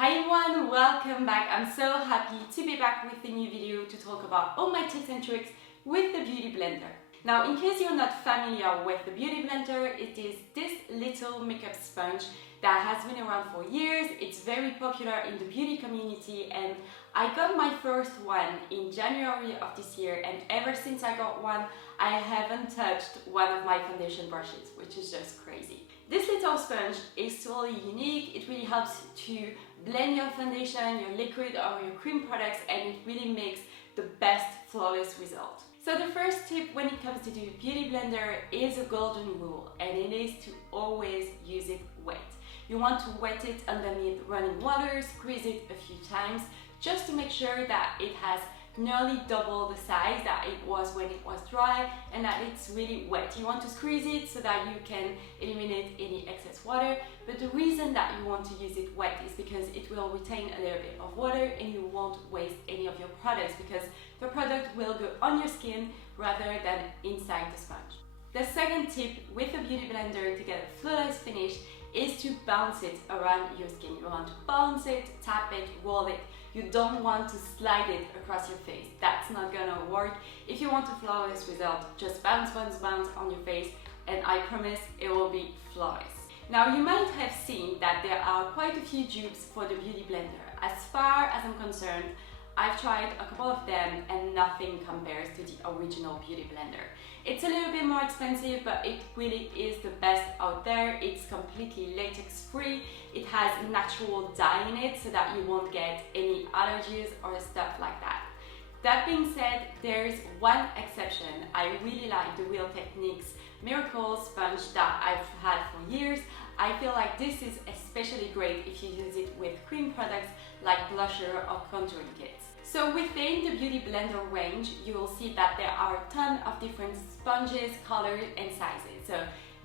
Hi everyone, welcome back. I'm so happy to be back with a new video to talk about all my tips and tricks with the Beauty Blender. Now, in case you're not familiar with the Beauty Blender, it is this little makeup sponge that has been around for years. It's very popular in the beauty community and I got my first one in January of this year, and ever since I got one, I haven't touched one of my foundation brushes, which is just crazy. This little sponge is totally unique. It really helps to blend your foundation, your liquid or your cream products, and it really makes the best flawless result. So the first tip when it comes to the Beauty Blender is a golden rule, and it is to always use it wet. You want to wet it underneath running water, squeeze it a few times, just to make sure that it has nearly double the size that it was when it was dry and that it's really wet. You want to squeeze it so that you can eliminate any excess water, but the reason that you want to use it wet is because it will retain a little bit of water and you won't waste any of your products because the product will go on your skin rather than inside the sponge. The second tip with the Beauty Blender to get a flawless finish is to bounce it around your skin. You want to bounce it, tap it, roll it. You don't want to slide it across your face. That's not gonna work. If you want a flawless result, just bounce, bounce, bounce on your face and I promise it will be flawless. Now you might have seen that there are quite a few dupes for the Beauty Blender. As far as I'm concerned, I've tried a couple of them and nothing compares to the original Beauty Blender. It's a little bit more expensive, but it really is the best out there. It's completely latex free. It has natural dye in it so that you won't get any allergies or stuff like that. That being said, there is one exception. I really like the Real Techniques Miracle Sponge that I've had for years. I feel like this is especially great if you use it with cream products like blusher or contouring kits. So within the Beauty Blender range, you will see that there are a ton of different sponges, colors and sizes. So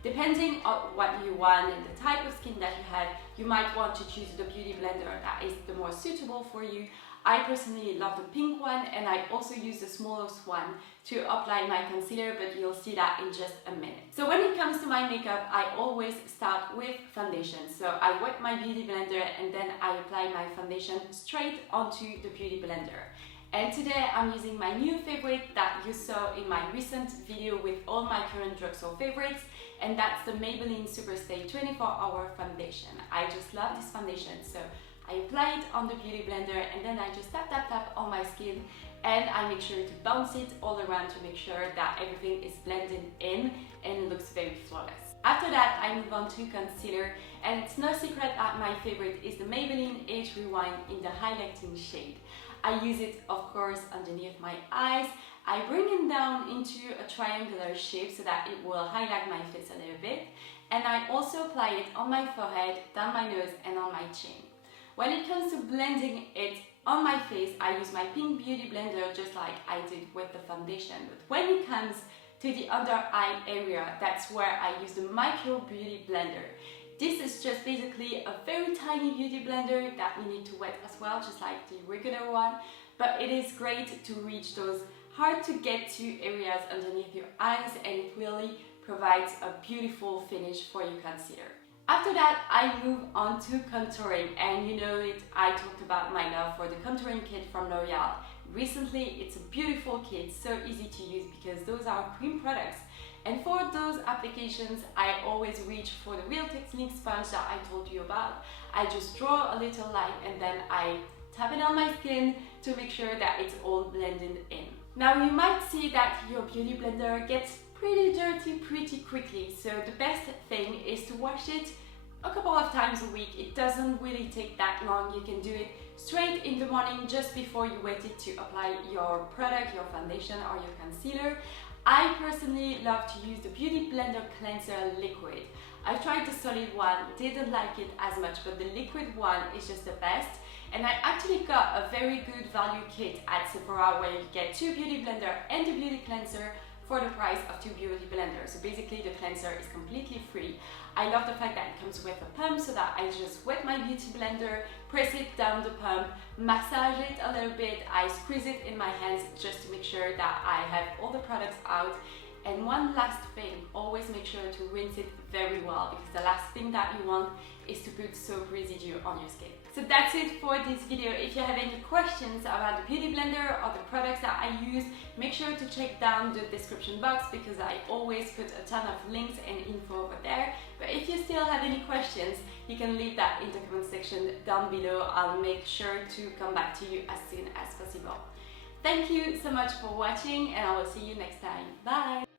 depending on what you want and the type of skin that you have, you might want to choose the Beauty Blender that is the more suitable for you. I personally love the pink one and I also use the smallest one to apply my concealer, but you'll see that in just a minute. So when it comes to my makeup, I always start with foundation. So I wet my Beauty Blender and then I apply my foundation straight onto the Beauty Blender. And today I'm using my new favorite that you saw in my recent video with all my current drugstore favorites, and that's the Maybelline Superstay 24-hour foundation. I just love this foundation. So I apply it on the Beauty Blender and then I just tap tap tap on my skin and I make sure to bounce it all around to make sure that everything is blended in and looks very flawless. After that I move on to concealer, and it's no secret that my favorite is the Maybelline Age Rewind in the highlighting shade. I use it of course underneath my eyes. I bring it down into a triangular shape so that it will highlight my face a little bit, and I also apply it on my forehead, down my nose and on my chin. When it comes to blending it on my face, I use my pink Beauty Blender just like I did with the foundation. But when it comes to the under eye area, that's where I use the Micro Beauty Blender. This is just basically a very tiny beauty blender that we need to wet as well, just like the regular one. But it is great to reach those hard to get to areas underneath your eyes, and it really provides a beautiful finish for your concealer. After that, I move on to contouring, and you know it, I talked about my love for the contouring kit from L'Oreal. Recently, it's a beautiful kit, so easy to use because those are cream products. And for those applications, I always reach for the Real Techniques sponge that I told you about. I just draw a little line and then I tap it on my skin to make sure that it's all blended in. Now you might see that your Beauty Blender gets pretty dirty pretty quickly, so the best thing is to wash it a couple of times a week. It doesn't really take that long. You can do it straight in the morning just before you wet it to apply your product, your foundation or your concealer. I personally love to use the Beauty Blender Cleanser liquid. I've tried the solid one, didn't like it as much, but the liquid one is just the best. And I actually got a very good value kit at Sephora where you get 2 Beauty Blender and the Beauty Cleanser for the price of 2 Beauty Blenders. So basically the cleanser is completely free. I love the fact that it comes with a pump so that I just wet my Beauty Blender, press it down the pump, massage it a little bit, I squeeze it in my hands just to make sure that I have all the products out, And one last thing, always make sure to rinse it very well, because the last thing that you want is to put soap residue on your skin. So that's it for this video. If you have any questions about the Beauty Blender or the products that I use, make sure to check down the description box, because I always put a ton of links and info over there. But if you still have any questions, you can leave that in the comment section down below. I'll make sure to come back to you as soon as possible. Thank you so much for watching, and I will see you next time. Bye!